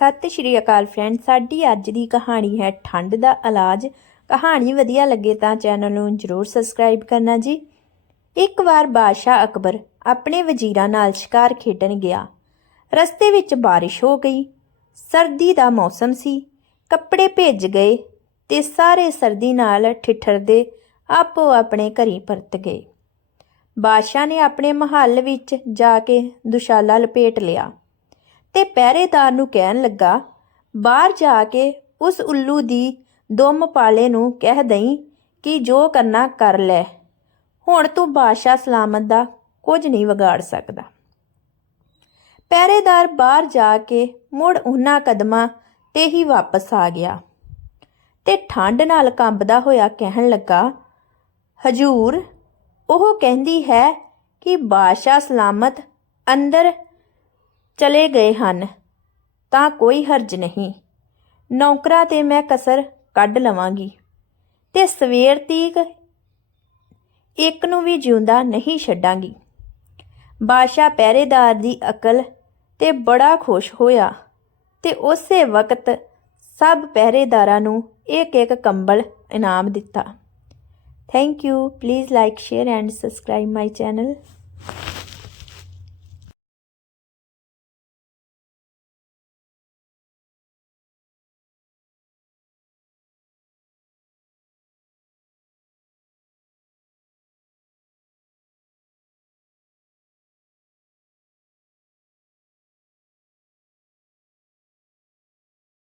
ਸਤਿ ਸ਼੍ਰੀ ਅਕਾਲ ਫਰੈਂਡ ਸਾਡੀ ਅੱਜ ਦੀ ਕਹਾਣੀ ਹੈ ਠੰਡ ਦਾ ਇਲਾਜ। ਕਹਾਣੀ ਵਧੀਆ ਲੱਗੇ ਤਾਂ ਚੈਨਲ ਨੂੰ ਜਰੂਰ ਸਬਸਕ੍ਰਾਈਬ ਕਰਨਾ ਜੀ। ਇੱਕ ਵਾਰ ਬਾਦਸ਼ਾਹ ਅਕਬਰ ਆਪਣੇ ਵਜ਼ੀਰਾਂ ਨਾਲ ਸ਼ਿਕਾਰ ਖੇਡਣ ਗਿਆ। ਰਸਤੇ ਵਿੱਚ ਬਾਰਿਸ਼ ਹੋ ਗਈ। ਸਰਦੀ ਦਾ ਮੌਸਮ ਸੀ। ਕੱਪੜੇ ਭਿੱਜ ਗਏ ਤੇ ਸਾਰੇ ਸਰਦੀ ਨਾਲ ਠਿਠਰਦੇ ਆਪੋ ਆਪਣੇ ਘਰੀ ਪਰਤ ਗਏ। ਬਾਦਸ਼ਾਹ ਨੇ ਆਪਣੇ ਮਹੱਲ ਵਿੱਚ ਜਾ ਕੇ ਦੁਸ਼ਾਲਾ ਲਪੇਟ ਲਿਆ। ਤੇ ਪਹਿਰੇਦਾਰ ਨੂੰ ਕਹਿਣ ਲੱਗਾ, ਬਾਹਰ ਜਾ ਕੇ ਉਸ ਉੱਲੂ ਦੀ ਦੁੰਮ ਪਾਲੇ ਨੂੰ ਕਹਿ ਦਈ ਕਿ ਜੋ ਕਰਨਾ ਕਰ ਲੈ। ਹੁਣ ਤੂੰ ਬਾਦਸ਼ਾਹ ਸਲਾਮਤ ਦਾ ਕੁਝ ਨਹੀਂ ਵਿਗਾੜ ਸਕਦਾ ਪਹਿਰੇਦਾਰ ਬਾਹਰ ਜਾ ਕੇ ਮੁੜ ਉਹਨਾਂ ਕਦਮਾਂ ਤੇ ਹੀ ਵਾਪਸ ਆ ਗਿਆ ਤੇ ਠੰਡ ਨਾਲ ਕੰਬਦਾ ਹੋਇਆ ਕਹਿਣ ਲੱਗਾ, ਹਜੂਰ, ਉਹ ਕਹਿੰਦੀ ਹੈ ਕਿ ਬਾਦਸ਼ਾਹ ਸਲਾਮਤ ਅੰਦਰ ਚਲੇ ਗਏ ਹਨ। ਤਾਂ ਕੋਈ ਹਰਜ ਨਹੀਂ। ਨੌਕਰਾਂ ਤੇ ਮੈਂ ਕਸਰ ਕੱਢ ਲਵਾਂਗੀ। ਤੇ ਸਵੇਰ ਤੀਕ ਇੱਕ ਨੂੰ ਵੀ ਜਿਉਂਦਾ ਨਹੀਂ ਛੱਡਾਂਗੀ। ਬਾਦਸ਼ਾਹ ਪਹਿਰੇਦਾਰ ਦੀ ਅਕਲ ਤੇ ਬੜਾ ਖੁਸ਼ ਹੋਇਆ ਤੇ ਉਸੇ ਵਕਤ ਸਭ ਪਹਿਰੇਦਾਰਾਂ ਨੂੰ ਇੱਕ ਇੱਕ ਕੰਬਲ ਇਨਾਮ ਦਿੱਤਾ। Thank you please like share and subscribe my channel